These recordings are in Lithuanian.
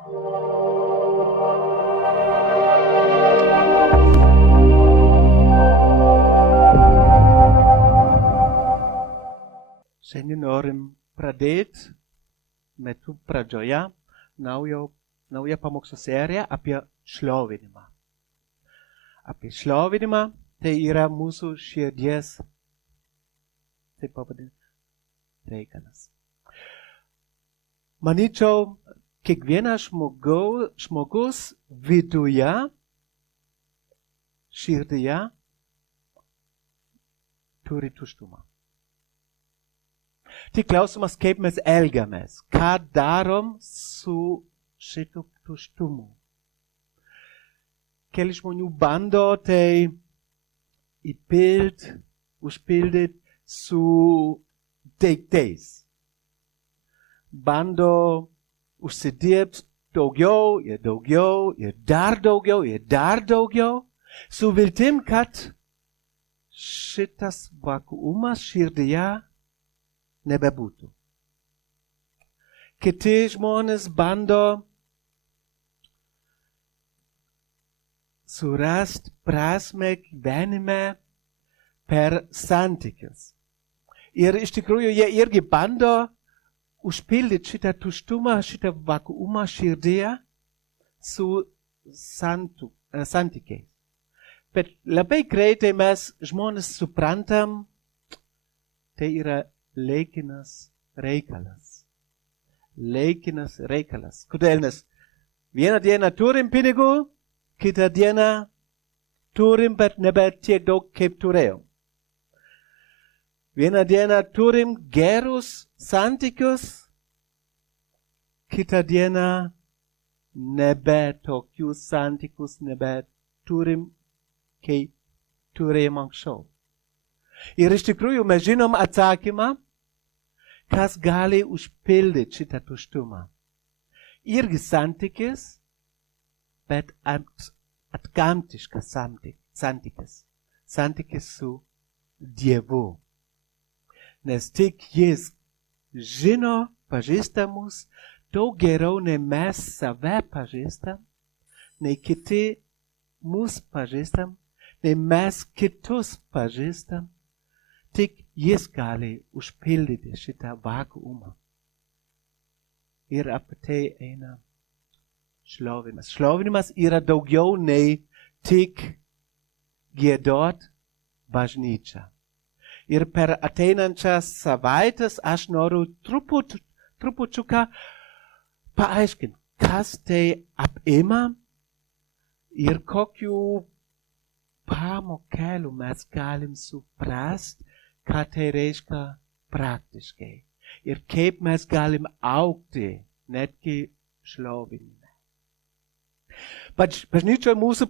Šiandien norim pradėti metu pradžioje naują pamokslo seriją apie šlovinimą. Apie šlovinimą tai yra mūsų širdies, taip pavadinti, reikalas. Manyčiau, kiekvienas žmogus viduje, širdyje turi tuštumą. Tik klausimas, kaip mes elgiamės, ką darom su šitu tuštumu. Keli žmonių bando tai užpildyti su daiktais. Bando užsidirbti daugiau ir daugiau ir dar daugiau ir dar daugiau, su viltim, kad šitas vakuumas širdyje nebebūtų. Kiti žmonės bando surasti prasmę gyvenime per santykius. Ir iš tikrųjų jie irgi bando užpildyti šitą tuštumą, šitą vakuumą širdyje su santykiais. Bet labai greitai mes žmonės suprantam, tai yra laikinas reikalas. Laikinas reikalas. Kodėl mes vieną dieną turim pinigų, kitą dieną turim, bet nebe tiek daug, kaip turėjom. Vieną dieną turim gerus santykius, kitą dieną nebe tokius santykius nebe turim, kaip turėjom anksčiau. Ir iš tikrųjų mes žinom atsakymą, kas gali užpildyti šitą tuštumą. Irgi santykis, bet atgamtiškas santykis. Santykis su Dievu. Nes tik jis žino, pažįsta mus daug geriau, nei mes save pažįstam, nei kiti mus pažįstam, nei mes kitus pažįstam. Tik jis gali užpildyti šitą vakuumą. Ir apie tai eina šlovinimas. Šlovinimas yra daugiau nei tik giedot bažnyčią. Ir per ateinančias savaites aš noriu trupučiuką paaiškinti, kas tai apima ir kokių pamokėlių mes galim suprasti, ką tai reiškia praktiškai. Ir kaip mes galim augti netgi šlovinime. Bažnyčioje mūsų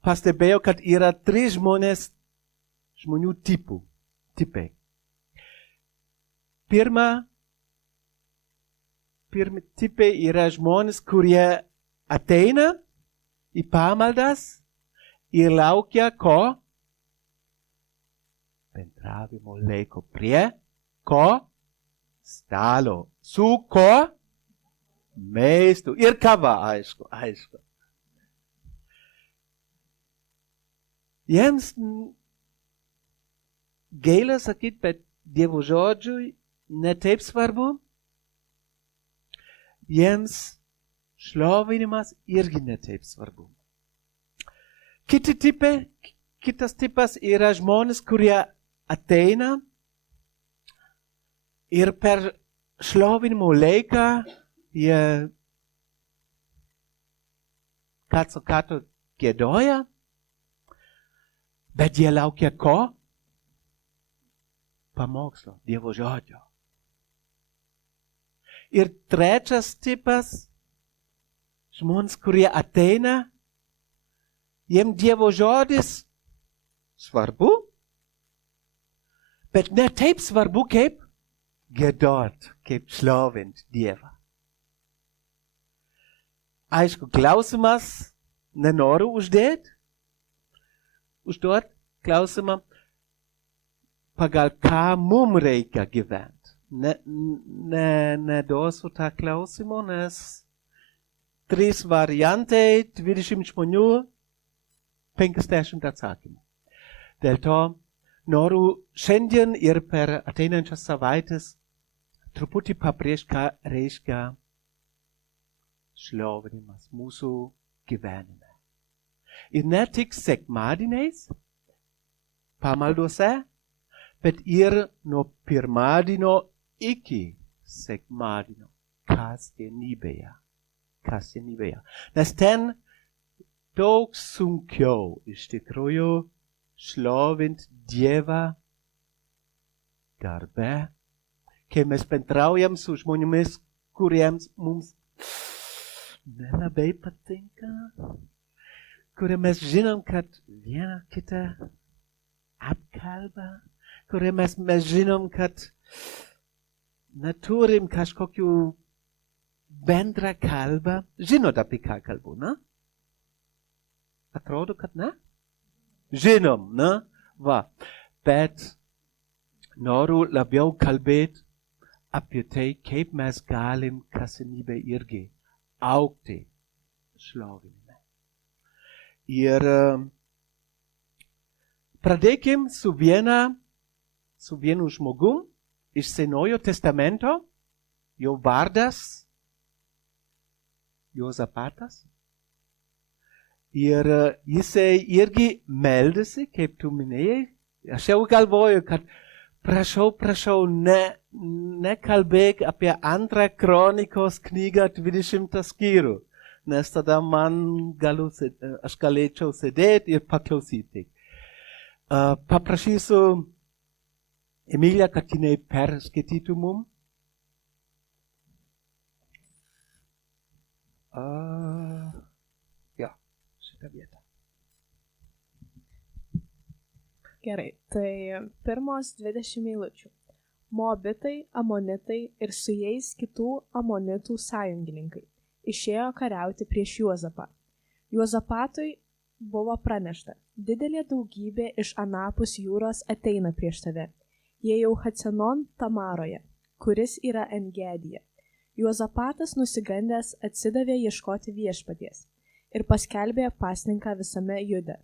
pastebėjo, kad yra 3 žmonių tipai. Pirmi tipai yra žmonės, kurie ateina į pamaldas ir laukia ko? Bendravimo laiko prie ko? Stalo. Su ko? Maistu. Ir kava, aišku. Jiems gaila sakyt, bet Dievo žodžiui netaip svarbu. Jiems šlovinimas irgi netaip svarbu. Kitas tipas yra žmonės, kurie ateina ir per šlovinimo laiką jie karts nuo karto giedoja, bet jie laukia ko? Pamokslo, Dievo žodžio. Ir trečias tipas, žmonės, kurie ateina, jiem Dievo žodis svarbu, bet ne taip svarbu, kaip giedot, kaip šlovint Dievą. Aišku, klausimas nenoriu užduoti klausimą, pagal ką mums reikia gyventi. Neduosiu tą klausimą, nes 3 variantai, 20 žmonių, 50 atsakymų. Dėl to noriu šiandien ir per ateinančias savaites truputį pabrėžti, ką reiškia šlovinimas mūsų gyvenime. Ir ne tik sekmadieniais, pamaldose, bet ir nuo pirmadienio iki sekmadienio kasdienybėje. Nes ten daug sunkiau iš tikrųjų šlovint Dievą darbe, kai mes bendraujam su žmonėmis, kuriems mums nelabai patinka, kurie mes žinom, kad viena kitą apkalba, kurie mes žinom, kad neturim kažkokių bendrą kalbą. Žinot, apie ką kalbu, ne? Atrodo, kad ne? Žinom, ne? Va. Bet noriu labiau kalbėti apie tai, kaip mes galim kasdienybę irgi augti šlovinime. Ir pradėkim su vienu žmogum iš Senojo testamento, jo vardas Jozapatas. Ir jisai irgi meldėsi, kaip tu minėjai. Aš jau galvoju, kad prašau, nekalbėk apie 2 kronikos knygą 20 skyrių, nes tada aš galėčiau sėdėti ir paklausyti. Paprašysiu Emilija, kad jinai perskaitytų mum. Šitą vietą. Gerai, tai pirmos 20 eilučių. Moabitai, Amonitai ir su jais kitų Amonitų sąjungininkai išėjo kariauti prieš Juozapą. Juozapatui buvo pranešta: didelė daugybė iš anapus jūros ateina prieš tave. Jie jau Hacenon Tamaroje, kuris yra En-Gedyje. Juozapatas nusigandęs atsidavė ieškoti viešpaties ir paskelbė pasninką visame Jude.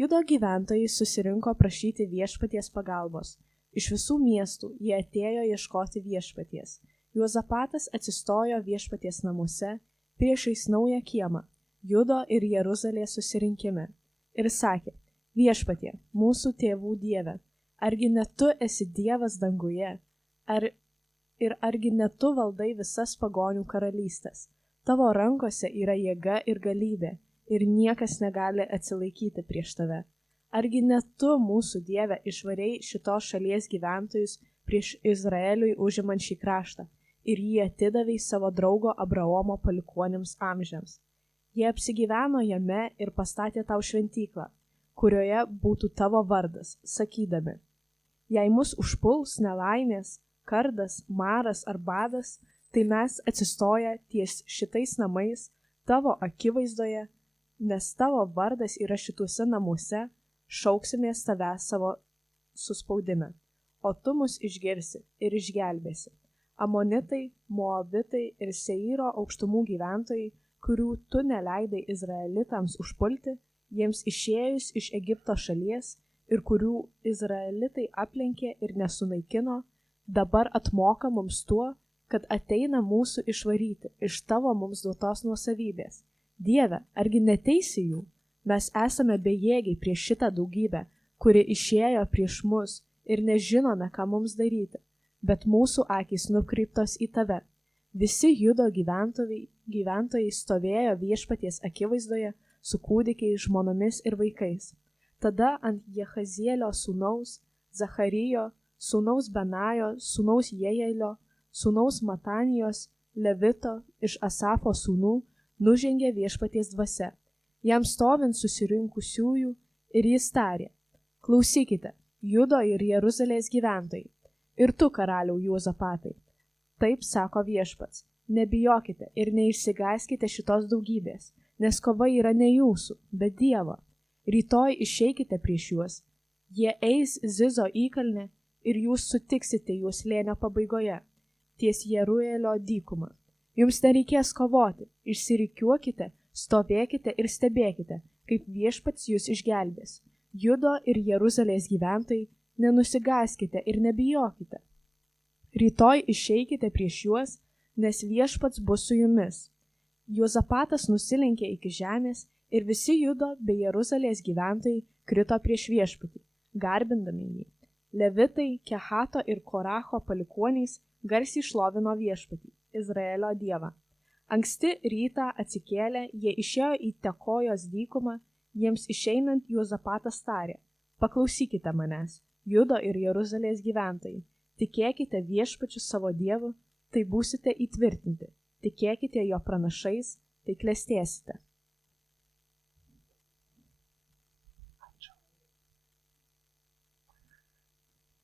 Judo gyventojai susirinko prašyti viešpaties pagalbos. Iš visų miestų jie atėjo ieškoti viešpaties. Juozapatas atsistojo viešpaties namuose priešais naują kiemą, Judo ir Jeruzalės susirinkime, ir sakė: viešpatie, mūsų tėvų Dieve, argi ne tu esi Dievas danguje, argi ne tu valdai visas pagonių karalystės? Tavo rankose yra jėga ir galybė, ir niekas negali atsilaikyti prieš tave. Argi ne tu, mūsų Dieve, išvarei šitos šalies gyventojus prieš Izraeliui užimant šį kraštą ir jį atidavei savo draugo Abraomo palikuonims amžiams. Jie apsigyveno jame ir pastatė tau šventyklą, kurioje būtų tavo vardas, sakydami: jei mus užpuls nelaimės, kardas, maras ar badas, tai mes atsistoję ties šitais namais tavo akivaizdoje, nes tavo vardas yra šituose namuose, šauksimės tavęs savo suspaudime, o tu mus išgirsi ir išgelbėsi. Amonitai, Moabitai ir Seiro aukštumų gyventojai, kurių tu neleidai Izraelitams užpulti, jiems išėjus iš Egipto šalies ir kurių Izraelitai aplenkė ir nesunaikino, dabar atmoka mums tuo, kad ateina mūsų išvaryti iš tavo mums duotos nuosavybės. Dieve, argi neteisi jų? Mes esame bejėgiai prieš šitą daugybę, kuri išėjo prieš mus ir nežinome, ką mums daryti, bet mūsų akys nukreiptos į tave. Visi Judo gyventojai stovėjo viešpaties akivaizdoje su kūdikiais, žmonomis ir vaikais. Tada ant Jehazielio sūnaus, Zacharijo, sūnaus Benajo, sūnaus Jejelio, sūnaus Matanijos, Levito iš Asafo sūnų nužengė viešpaties dvasia. Jam stovint susirinkusiųjų ir jis tarė: klausykite, Judo ir Jeruzalės gyventojai, ir tu, karaliau Juozapatai. Taip sako viešpats: nebijokite ir neišsigąskite šitos daugybės, nes kova yra ne jūsų, bet Dievo. Rytoj išeikite prieš juos. Jie eis Zizo įkalnę ir jūs sutiksite juos slėnio pabaigoje, ties Jeruelio dykumą. Jums nereikės kovoti, išsirikiuokite, stovėkite ir stebėkite, kaip viešpats jūs išgelbės. Judo ir Jeruzalės gyventojai, nenusigaskite ir nebijokite. Rytoj išeikite prieš juos, nes viešpats bus su jumis. Juozapatas nusilenkė iki žemės ir visi Judo bei Jeruzalės gyventojai krito prieš viešpatį, garbindami jį. Levitai, Kehato ir Koracho palikuonys garsiai šlovino viešpatį, Izraelio dievą. Anksti rytą atsikėlę, jie išėjo į Tekojos dykumą, jiems išeinant Juozapatas tarė: paklausykite manęs, Judo ir Jeruzalės gyventojai, tikėkite viešpačiu savo dievu, tai būsite įtvirtinti, tikėkite jo pranašais, tai klestėsite.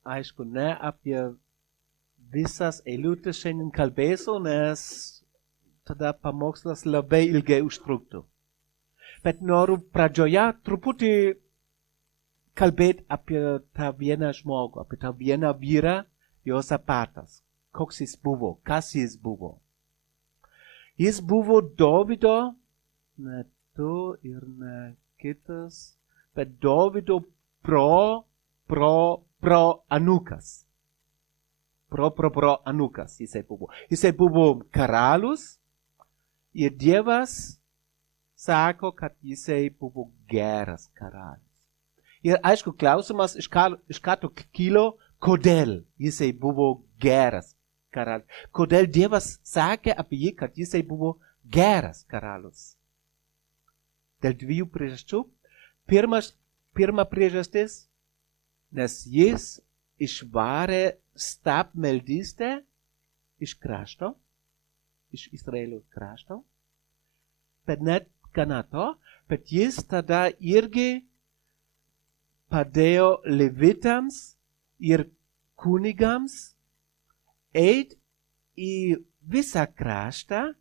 Aišku, ne apie visas eilutes šiandien kalbėsiu, nes tada pamokslas labai ilgai užtruktų. Bet noriu pradžioje truputį kalbėti apie tą vieną žmogų, apie tą vieną vyrą, Juozapatas. Koks jis buvo, kas jis buvo. Jis buvo Dovido, ne tu ir ne kitas, bet Dovido pro anūkas. Pro anūkas jisai buvo. Jisai buvo karalius ir Dievas sako, kad jisai buvo geras karalius. Ir aišku, klausimas iš karto kilo, kodėl jisai buvo geras karalius. Kodėl Dievas sakė apie jį, kad jisai buvo geras karalius. Dėl dviejų priežasčių. Pirma priežastis, nes jis išvarė stabmeldystę iš krašto, iš Izraelio krašto, bet net gana to, bet jis tada irgi padėjo levitams ir kunigams eit į visą kraštą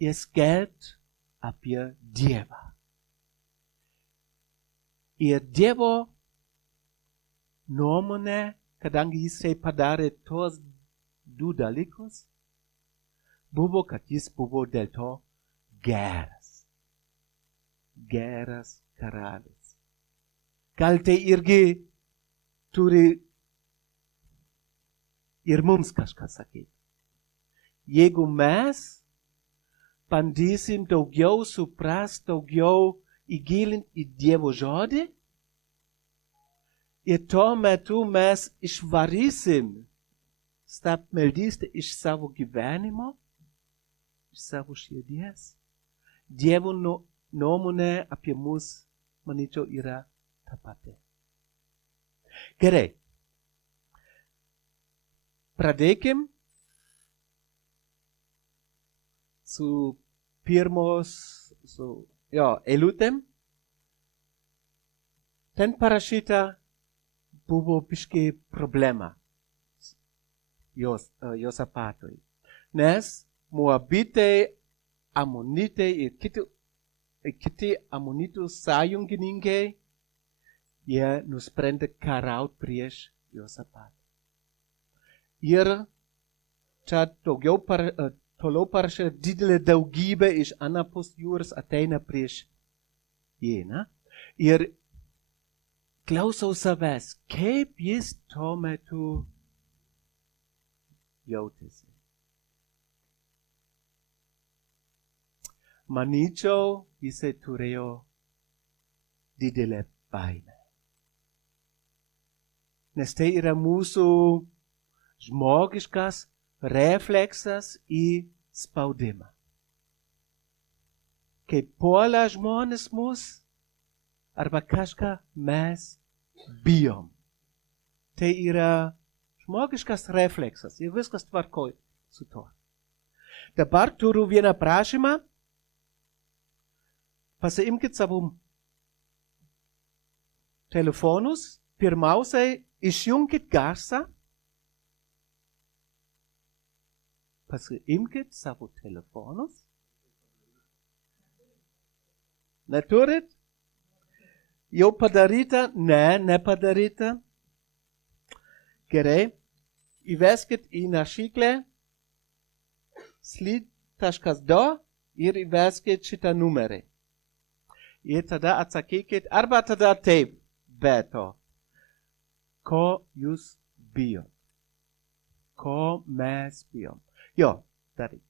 ir skelbt apie Dievą. Ir Dievo nuomonė, kadangi jisai padarė tos du dalykus, buvo, kad jis buvo dėl to geras. Geras karalius. Gal tai irgi turi ir mums kažką sakyti. Jeigu mes bandysim daugiau suprast, daugiau įgilinti į Dievo žodį, ir tuo metu mes išvarysim stabmeldystę iš savo gyvenimo, iš savo širdies. Dievo nuomonė apie mus, manyčiau, yra ta pati. Gerai. Pradėkim su pirmos eilutėm. Ten parašyta buvo biškį problema Juozapatui. Nes Moabitai, Amonitai ir kiti Amonitų sąjungininkai, jie nusprendė kariauti prieš Juozapatą. Ir čia toliau parašė didelė daugybė iš anapus jūros ateina prieš jį. Ir klausau savęs, kaip jis tuo metu jautėsi. Manyčiau, jisai turėjo didelę baimę. Nes tai yra mūsų žmogiškas refleksas į spaudimą. Kai puola žmonės mus, arba kažką mes bijom. Tai yra žmogiškas refleksas ir viskas tvarkoj su to. Dabar turiu vieną prašymą. Pasiimkit savo telefonus, pirmiausiai išjungkit garsą. Pasiimkit savo telefonus. Neturit? Jau padaryta? Ne, nepadaryta. Gerai. Įveskit į naršyklę taškas 2 ir įveskit šitą numerį. Ir tada atsakykit, arba tada taip, be to. Ko jūs bijot? Ko mes bijom? Jo, daryk.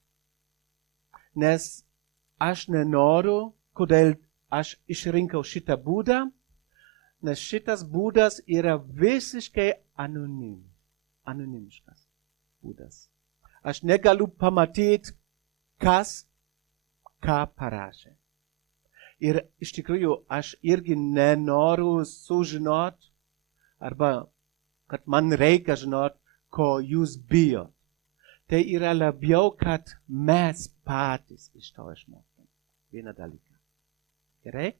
Nes aš nenoriu, kodėl aš išrinkau šitą būdą, nes šitas būdas yra visiškai anonimiškas būdas. Aš negaliu pamatyti, kas ką parašė. Ir iš tikrųjų aš irgi nenoriu sužinot, arba kad man reikia žinot, ko jūs bijot. Tai yra labiau, kad mes patys iš to išmokom. Vieną dalyką. Gerai?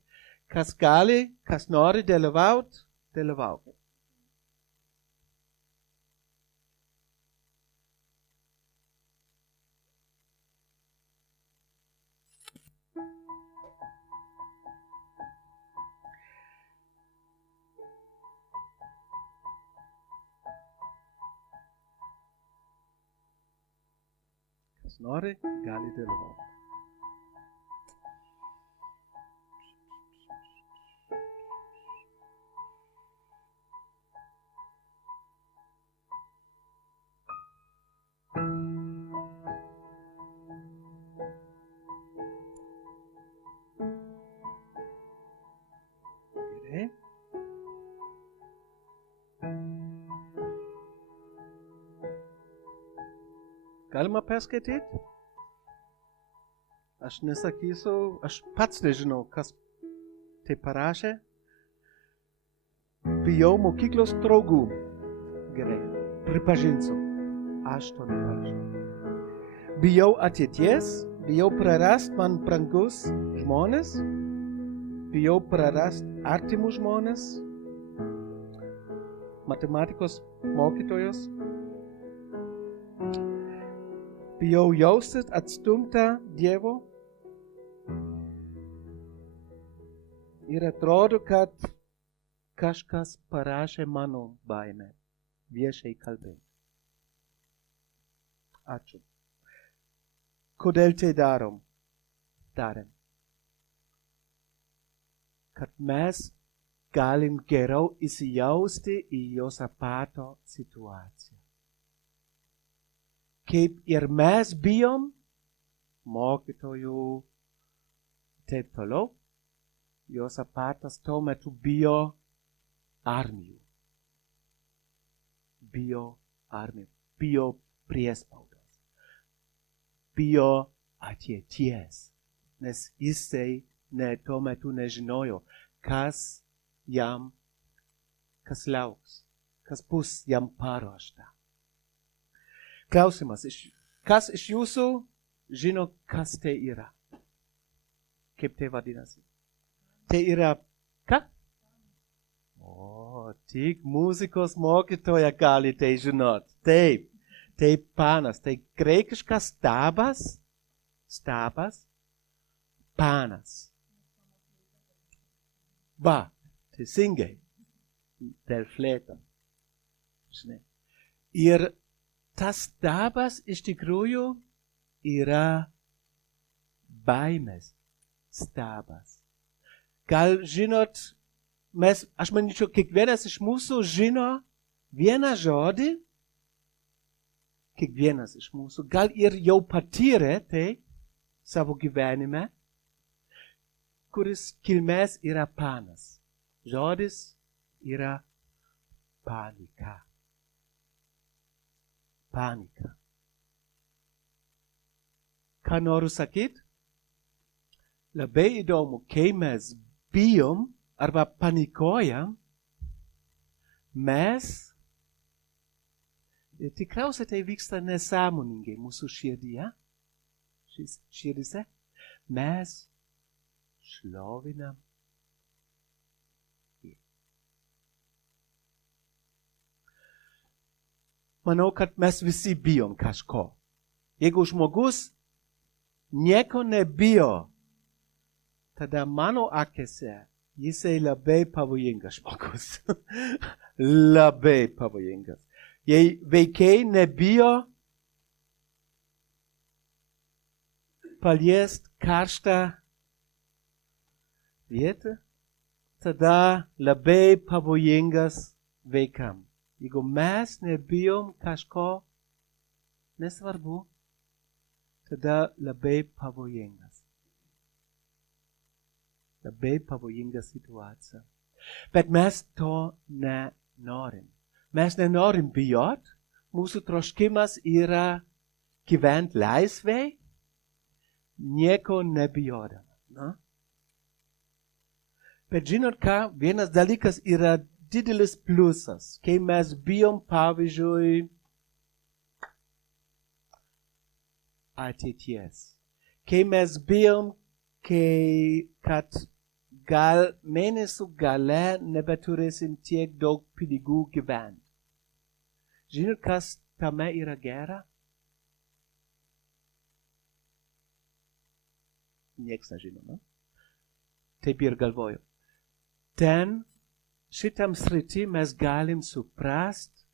Kas gali, kas nori dalyvauti, dalyvaukit. Kas nori, gali dalyvauti. Gerai. Galima perskaityti? Aš nesakysiu, aš pats nežinau, kas tai parašė. Bijau mokyklos draugų. Gerai, pripažinsiu. Aš to neparašiau. Bijau ateities, bijau prarast man brangus žmonės, bijau prarast artimus žmonės, matematikos mokytojus. Bijau jaustis atstumta Dievo. Ir atrodo, kad kažkas parašė mano baimę viešai kalbėti. Ačiū. Kodėl tai darom? Kad mes galim geriau įsijausti į Josapato situaciją. Kaip ir mes bijom mokytojų taip toliau, Josapatas tuo metu bijo armijų. Bijo priespaudos. Bijo ateities. Nes jisai tuo metu nežinojo, kas lauks, kas bus jam paruošta. Klausimas, kas iš jūsų žino, kas tai yra? Kaip tai vadinasi? Tai yra, ką? O, tik muzikos mokytoja gali tai žinot. Taip, tai panas, tai graikiškas stabas, panas. Va, teisingai, dėl flėto. Ir tas stabas iš tikrųjų yra baimės stabas. Gal žinot, aš manyčiau, kiekvienas iš mūsų žino vieną žodį, kiekvienas iš mūsų, gal ir jau patyrė tai savo gyvenime, kuris kilmės yra panas. Žodis yra panika. Panika. Ką noriu sakyti? Labai įdomu, kai mes bijom arba panikuojam, mes, tikriausiai tai vyksta nesąmoningai mūsų širdyse, mes šlovinam. Manau, kad mes visi bijom kažko. Jeigu žmogus nieko nebijo, tada mano akise jisai labai pavojingas žmogus. Labai pavojingas. Jei vaikai nebijo, paliest karštą vietą, tada labai pavojingas vaikam. Jeigu mes nebijom kažko, nesvarbu, tada labai pavojingas. Labai pavojinga situacija. Bet mes to nenorim. Mes nenorim bijot. Mūsų troškimas yra gyventi laisvai, nieko nebijodama. No? Bet žinot ką, vienas dalykas yra didelis pliusas, kai mes bijom, pavyzdžiui, ateities. Kai mes bijom, kad gal mėnesių gale nebeturėsim tiek daug pinigų gyventi. Žinot, kas tame yra gera? Niekas nežino, ne? Taip ir galvoju. Ten, šitam srity mes galim suprast,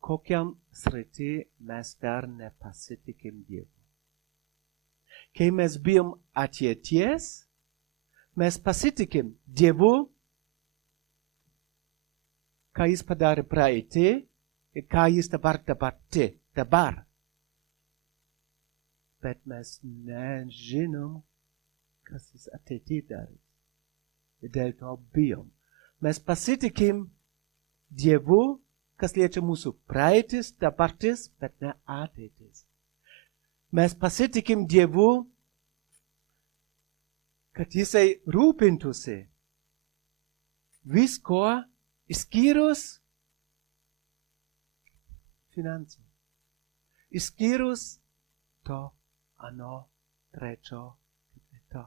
kokiam srity mes dar nepasitikim Dievu. Kai mes bijom ateities, mes pasitikim Dievu, ką jis padarė praeitį ir ką jis dabar. Bet mes nežinom, kas jis ateitį darys. Ir dėl to bijom. Mes pasitikim Dievu, kas liečia mūsų praeitis, dabartis, bet ne ateitis. Mes pasitikim Dievu, kad jisai rūpintųsi visko, išskyrus finansų. Išskyrus to, ano, trečio, to.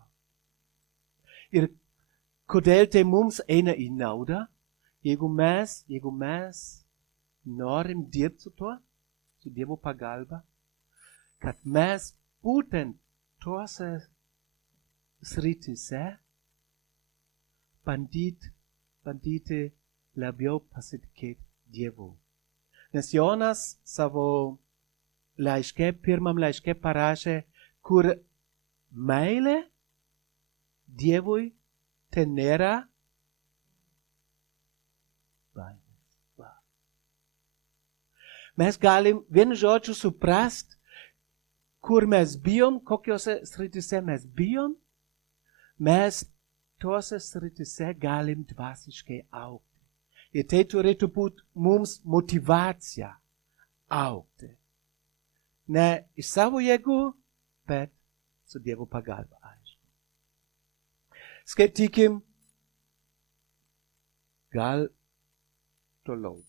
Ir kodėl tai mums eina į naudą? Jeigu mes norim dirbti su tuo, su Dievo pagalba, kad mes būtent tuose srityse bandyti labiau pasitikėti Dievu. Nes Jonas savo laiške, pirmam laiške parašė, kur meilė Dievui ten nėra baimės. Mes galim vienu žodžiu suprast, kur mes bijom, kokiose srityse mes bijom, mes tuose srityse galim dvasiškai augti. Ir tai turėtų būti mums motivacija augti. Ne iš savo jėgų, bet su Dievo pagalba, aišku. Skaitykim gal toliau.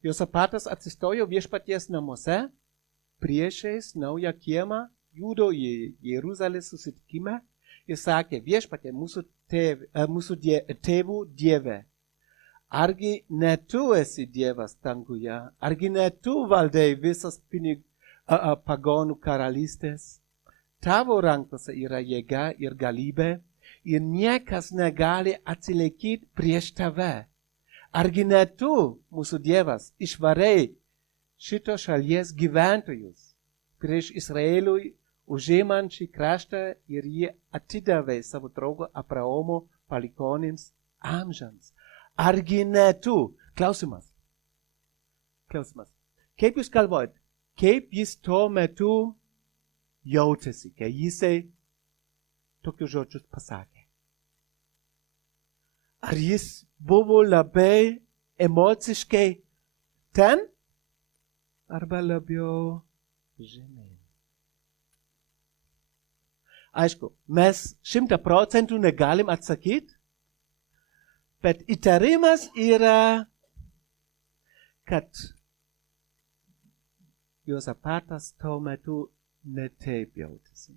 Josapatas atsistojo viešpaties namuose priešais naują kiemą judo į Jeruzalės susitikimą ir sakė, viešpatie mūsų tėvų Dieve, argi ne tu esi Dievas danguje, argi ne tu valdai visas pagonų karalystės, tavo rankose yra jėga ir galybė ir niekas negali atsilaikyti prieš tave. Argi ne tu, mūsų Dievas, išvarei šito šalies gyventojus prieš Izraeliui užimant šį kraštą ir jį atidavė savo draugo Abraomo palikuonims amžiams. Argi ne tu? Klausimas. Kaip jūs galvojat, kaip jis tuo metu jautėsi, kai jisai tokius žodžius pasakė? Ar jis buvo labai emociškai ten, arba labiau žemyn? Aišku, mes 100% negalim atsakyti, bet įtarimas yra, kad Josapatas tuo metu netaip jautėsi.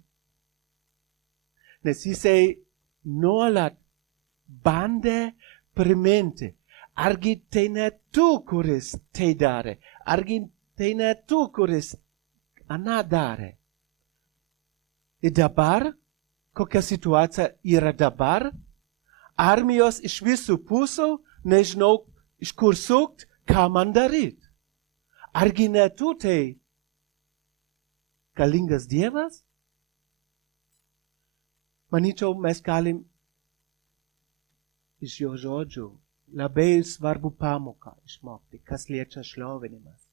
Nes jisai nuolat bandė priminti, argi tai ne tu, kuris tai darė, argi tai ne tu, kuris aną darė. Ir dabar, kokia situacija yra dabar, armijos iš visų pusių, nežinau iš kur sukt, ką man daryti. argi ne tu tai galingas Dievas? Manyčiau, mes galim iš jo žodžių labai svarbu pamoką išmokti, kas liečia šlovinimas.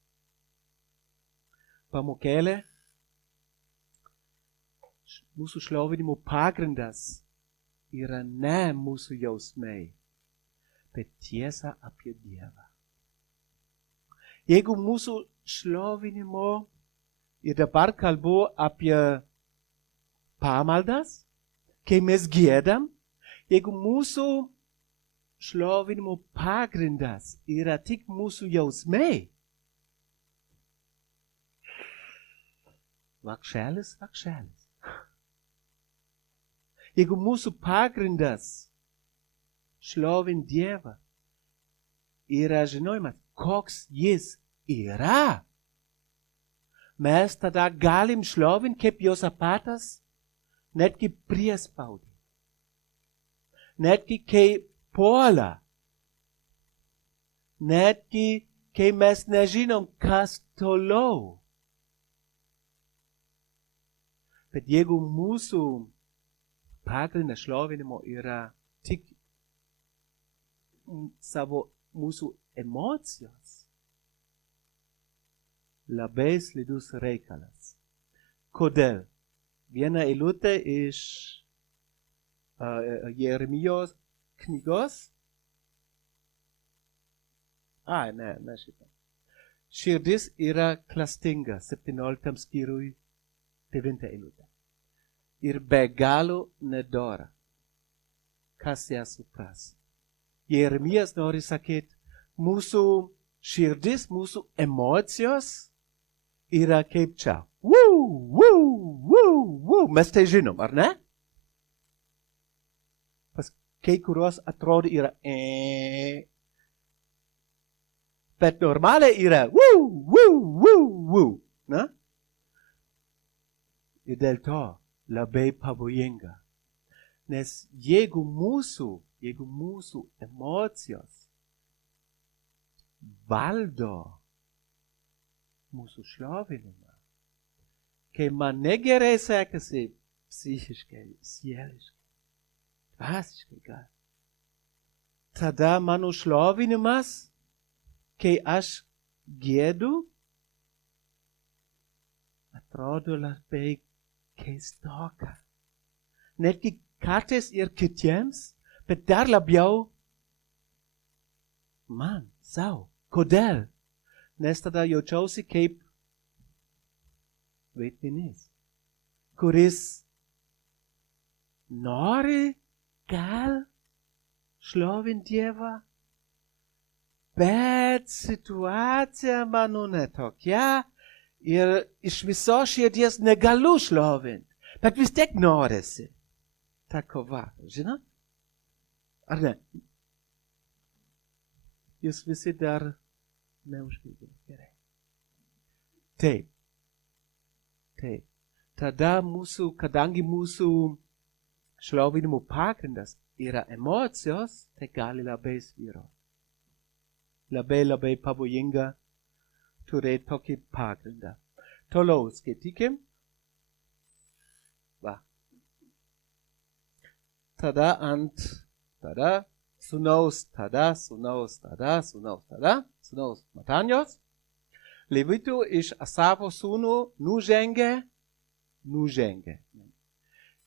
Pamokėlė, mūsų šlovinimo pagrindas yra ne mūsų jausmai, bet tiesa apie Dievą. Jeigu mūsų šlovinimo, ir dabar kalbu apie pamaldas, kai mes giedam, jeigu mūsų šlovinimo pagrindas yra tik mūsų jausmai, vargšelis. Jeigu mūsų pagrindas šlovint Dievą yra žinojimas, koks jis yra, mes tada galim šlovint kaip Josapatas, netgi priespaudį, netgi kai puola, netgi kai mes nežinom, kas toliau. Bet jeigu mūsų pagrindas šlovinimo yra tik savo mūsų emocijos, labai slidus reikalas. Kodėl? Viena eilutė iš Jeremijos knygos. Ne šitą. Širdis yra klastinga, 17 skyriui, 9 eilutė. Ir be galo nedora. Kas ją supras? Jeremijas nori sakyti, mūsų širdis, mūsų emocijos yra kaip čia. Mes tai žinom, ar ne? Pas kai kurios atrodo yra bet normaliai yra ne? Ir dėl to labai pavojinga. Nes jeigu mūsų emocijos valdo mūsų šlovinimą, kai man negerai sekasi psichiškai, sieliškai, dvasiškai gal, tada mano šlovinimas, kai aš giedu, atrodo labai keistoka. Netgi kartais ir kitiems, bet dar labiau man, sau. Kodėl? Nes tada jaučiausi kaip vaidmenys, kuris nori gal šlovint Dievą, bet situacija mano netokia ir iš viso širdies negaliu šlovint, bet vis tiek norisi. Ta kova, žinot? Ar ne? Jūs visi dar neužgirdėt. Gerai. Taip. Tada kadangi mūsų šlovinimo pagrindas yra emocijos, tai gali labai svyruoti. Labai pavojinga turėti tokį pagrindą. Toliau skaitykim. Va. Tada sūnaus Matanijos, Levitų iš Asafo sūnų nužengė.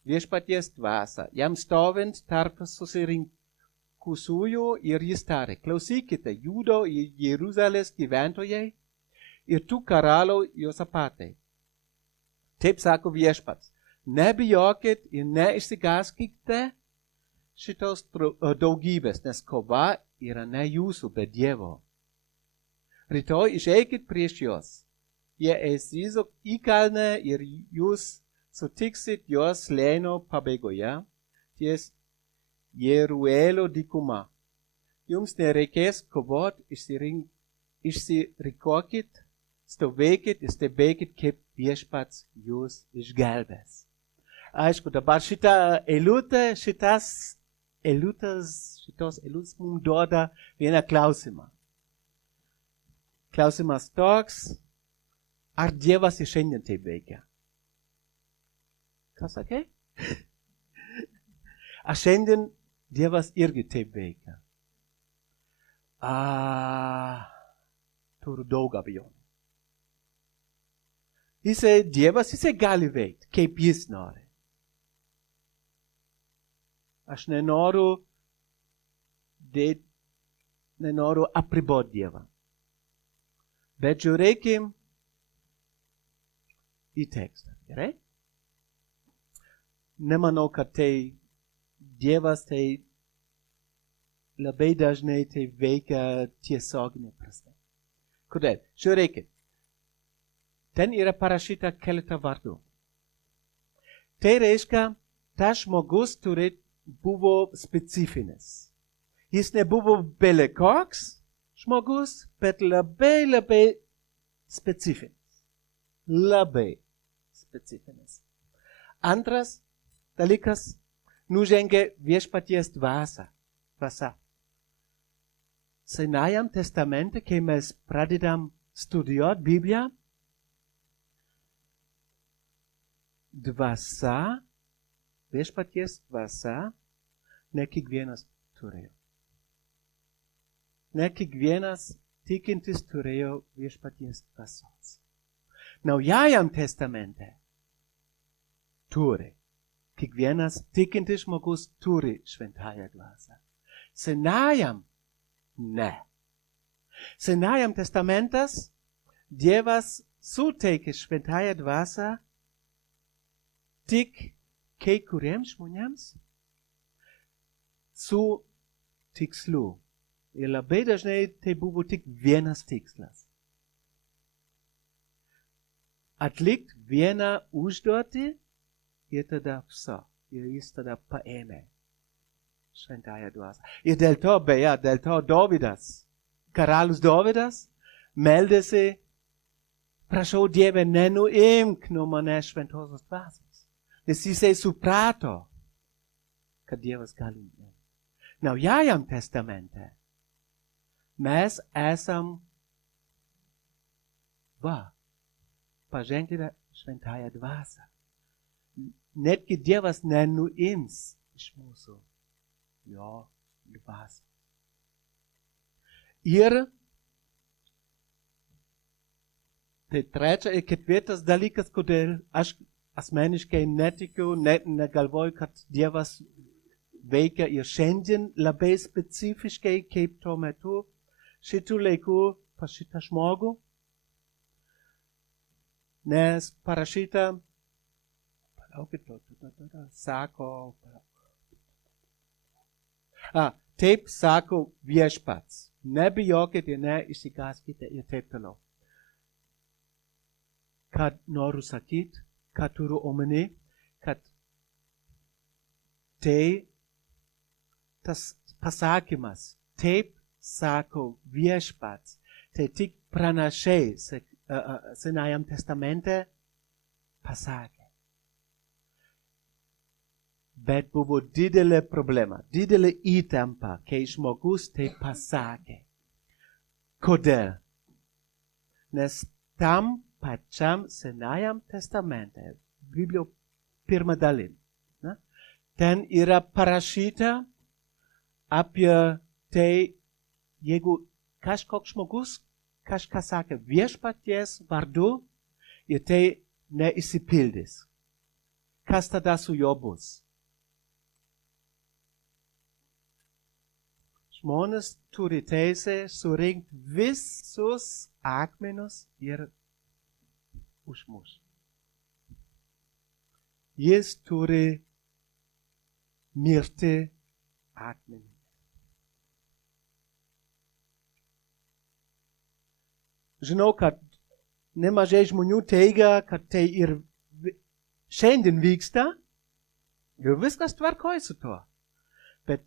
Viešpaties dvasia, jam stovint tarp susirinkusiųjų ir jis tarė, klausykite, Judo ir Jeruzalės gyventojai ir tu karaliau Josapatai. Taip sako viešpats, nebijokit ir neišsigąskite šitos daugybės, nes kova yra ne jūsų, bet Dievo. Rytoj išeikit prieš juos. Jie eis į kalną ir jūs sutiksit juos slėnio pabaigoje ties Jeruelio dykuma. Jums nereikės kovot, išsirikokit, stovėkit ir stebėkit, kaip viešpats jūs išgelbės. Aišku, dabar šitos eilutės mums duoda vieną klausimą. Klausimas toks, ar Dievas ir šiandien taip veikia? Ką sakai? Ar šiandien Dievas irgi taip veikia? Turiu daug abejonių. Dievas gali veikti, kaip jis nori. Aš nenoriu apriboti Dievą. Bet žiūrėkim į tekstą. Gerai? Nemanau, kad tai Dievas tai labai dažnai tai veikia tiesioginė prasme. Kodėl? Žiūrėkit. Ten yra parašyta keletą vardų. Tai reiškia, tas žmogus buvo specifinis. Jis nebuvo bele koks žmogus, bet labai specifinis. Labai specifinis. Antras dalykas, nužengė viešpaties dvasia. Senajam testamente, kai mes pradedam studijuoti Bibliją, dvasia, viešpaties dvasia, ne kiekvienas turėjo. Ne kiekvienas tikintis turėjo viešpaties dvasios. Naujajam testamente turi. Kiekvienas tikintis žmogus turi šventąją dvasią. Senajam ne. Senajam testamentas Dievas suteikė šventąją dvasią tik kai kuriems žmonėms su tikslu. Ir labai dažnai tai buvo tik vienas tikslas. Atlikti vieną užduotį ir tada viso. Ir jis tada paėmė šventąją dvasią. Ir dėl to Dovydas, karalius Dovydas, meldėsi, prašau Dieve, nenuimk nuo manęs šventosios dvasios. Nes jisai suprato, kad Dievas gali nuimti. Naujajam testamente mes esam paženklinę šventąją dvasią. Netgi Dievas nenuims iš mūsų jo dvasią. Ir tai trečia ir ketvirtas dalykas, kodėl aš asmeniškai netikiu, negalvoju, kad Dievas veikia ir šiandien labai specifiškai kaip tuo metu šitų laikų pas šitą žmogų. Nes parašyta, taip sako viešpats. Nebijokit ir neišsigąskite ir taip toliau. Kad noriu sakyti, kad turiu omeny, kad tai tas pasakymas, taip sako viešpats, tai tik pranašai Senajam testamente pasakė. Bet buvo didelė problema, didelė įtampa, kai žmogus tai pasakė. Kodėl? Nes tam pačiam Senajam testamente, Biblijos pirma dalim, ten yra parašyta apie tai, jeigu kažkoks žmogus kažką sakė viešpaties vardu ir tai neišsipildys. Kas tada su juo bus? Žmonės turi teisę surinkti visus akmenis ir užmušti. Jis turi mirti akmenį. Žinau, kad nemažai žmonių teigia, kad tai ir šiandien vyksta ir viskas tvarkoj su tuo. Bet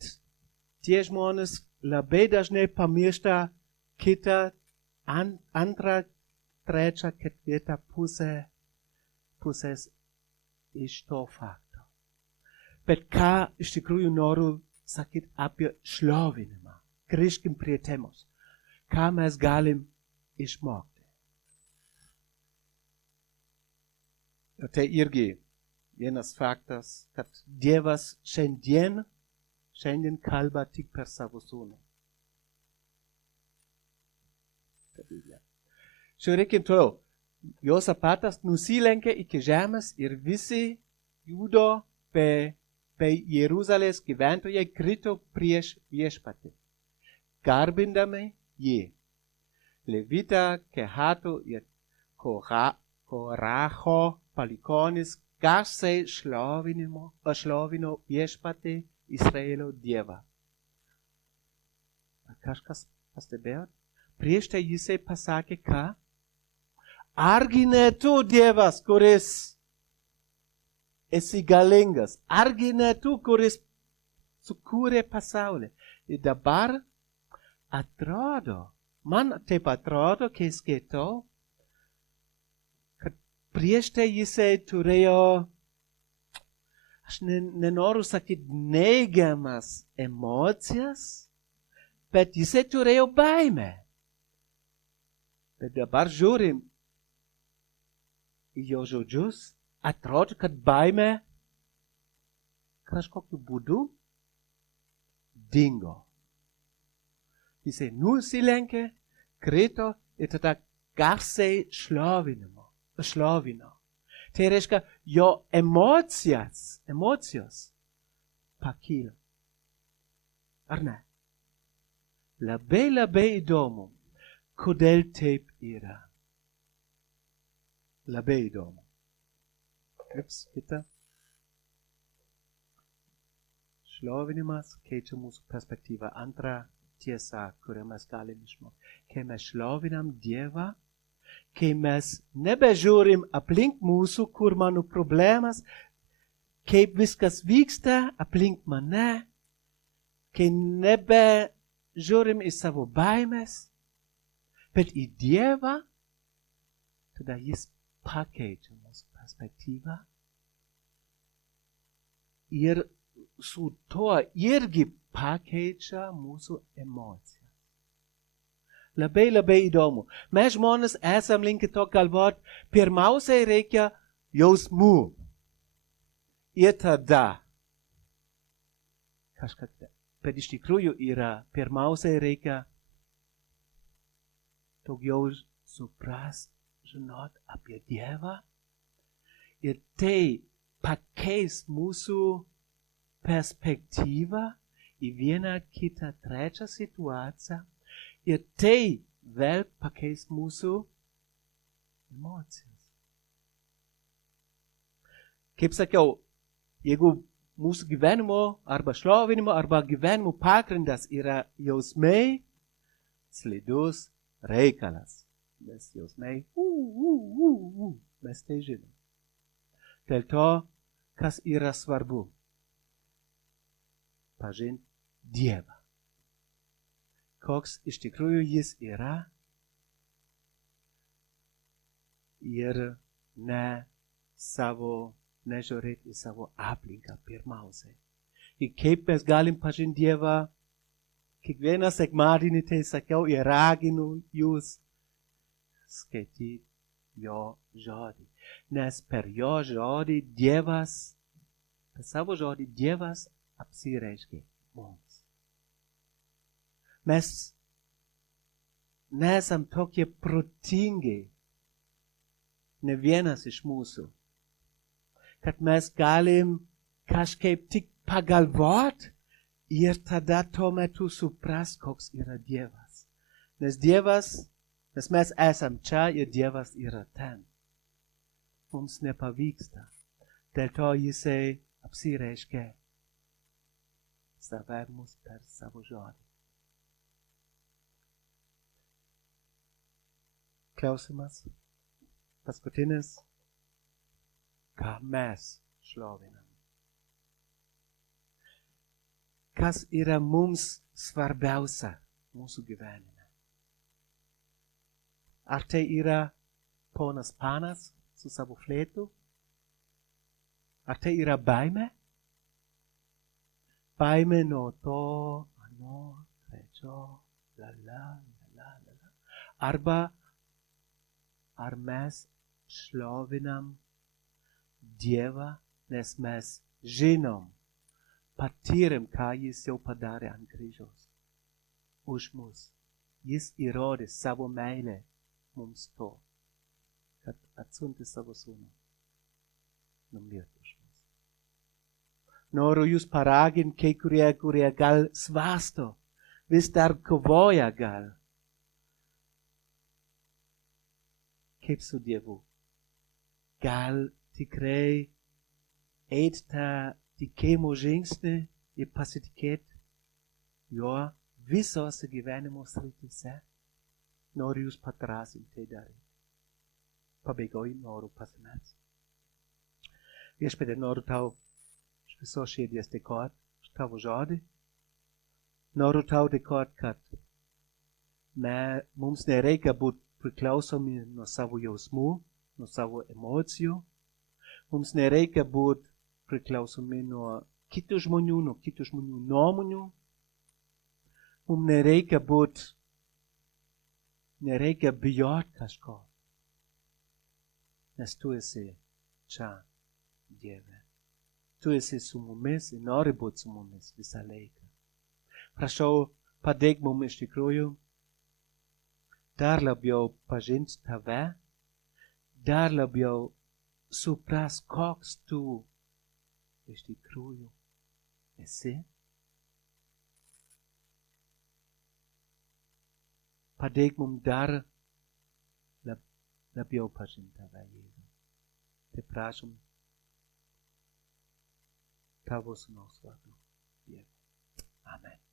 tie žmonės labai dažnai pamiršta kitą, antrą, trečią, ketvirtą pusės iš to fakto. Bet ką iš tikrųjų noriu sakyti apie šlovinimą? Grįžkim prie temos. Ką mes galim išmokti. Ir tai irgi vienas faktas, kad Dievas šiandien kalba tik per savo sūnų. Žiūrėkim toliau. Josapatas nusilenkė iki žemės ir visi Judo bei Jeruzalės gyventojai krito prieš viešpatį, garbindami jį. Levita, Kehato ir Koracho palikonis garsiai šlovino viešpatį Izraelio Dievą. Ar kažkas pastebėjot? Prieš tai jisai pasakė, ką? Argi ne tu Dievas, kuris esi galingas? Argi ne tu, kuris sukūrė pasaulį? Ir dabar atrodo, man taip atrodo, kai skaitau, kad prieš tai jisai turėjo, aš nenoriu sakyti neigiamas emocijas, bet jisai turėjo baimę. Bet dabar žiūrim į jo žodžius, atrodo, kad baimė kažkokiu būdu dingo. Jisai nusilenkė, krito ir tada garsiai šlovino. Tai reiškia, jo emocijos pakilo. Ar ne? Labai įdomu, kodėl taip yra. Labai įdomu. Kita. Šlovinimas keičia mūsų perspektyvą. Antra tiesa, kurią mes galime išmokti. Kai mes šlovinam Dievą, kai mes nebežiūrim aplink mūsų, kur mano problemas, kaip viskas vyksta aplink mane, kai nebežiūrim į savo baimės, bet į Dievą, tada jis pakeičia mūsų perspektyvą ir su tuo irgi pakeičia mūsų emociją. Labai įdomu. Mes žmonės esam linkę to galvoti, pirmiausiai reikia jausmų. Ir tada kažkas, bet iš tikrųjų yra, pirmiausiai reikia daugiau suprast, žinot apie Dievą. Ir tai pakeis mūsų perspektyvą į vieną, kitą, trečią situaciją. Ir tai vėl pakeis mūsų emocijas. Kaip sakiau, jeigu mūsų gyvenimo arba šlovinimo arba gyvenimo pagrindas yra jausmai, slidus reikalas. Mes jausmai, mes tai žinom. Dėl to, kas yra svarbu? Pažinti Dievą. Koks iš tikrųjų jis yra ir nežiūrėti į savo aplinką pirmiausiai. Ir kaip mes galim pažinti Dievą? Kiekvieną sekmadienį tai sakiau ir raginu jūs skaityti jo žodį. Nes per jo žodį Dievas, per savo žodį Dievas apsireiškė mums. Mes nesam tokie protingi, ne vienas iš mūsų, kad mes galim kažkaip tik pagalvot ir tada tuo metu suprast, koks yra Dievas. Nes mes esam čia ir Dievas yra ten. Mums nepavyksta. Dėl to jisai apsireiškė save mus per savo žodį. Klausimas. Paskutinis. Ką mes šlovinam? Kas yra mums svarbiausia mūsų gyvenime? Ar tai yra ponas Panas su savo flėtu? Ar tai yra baimė? Baimė nuo to, ano, trečio, la. Arba ar mes šlovinam Dievą, nes mes žinom, patyrėm, ką jis jau padarė ant kryžiaus už mus. Jis įrodė savo meilę mums to, kad atsiuntė savo sūnų numirti už mus. Noriu jūs paraginti, kai kurie gal svarsto, vis dar kovoja gal. Kaip su Dievu. Gal tikrai eit tą tikėjimo žingsnį ir pasitikėti juo visose gyvenimo srityse. Noriu jūs padrasinti tai daryti. Pabaigoj noriu pasimelsti. Viešpatie, noriu tau iš visos širdies dėkoti už tavo žodį. Noriu tau dėkoti, kad mums nereikia būti priklausomi nuo savo jausmų, nuo savo emocijų. Mums nereikia būti priklausomi nuo kitų žmonių nuomonių. Mums nereikia bijoti kažko. Nes tu esi čia, Dieve. Tu esi su mumis ir nori būti su mumis visą laiką. Prašau, padėk mums iš tikrųjų dar labiau pažinti tave, dar labiau supras, koks tu iš tikrųjų esi. Padėk mums dar labiau pažinti tave, Jėzau. Tai prašom tavo sūnaus vardu. Amen.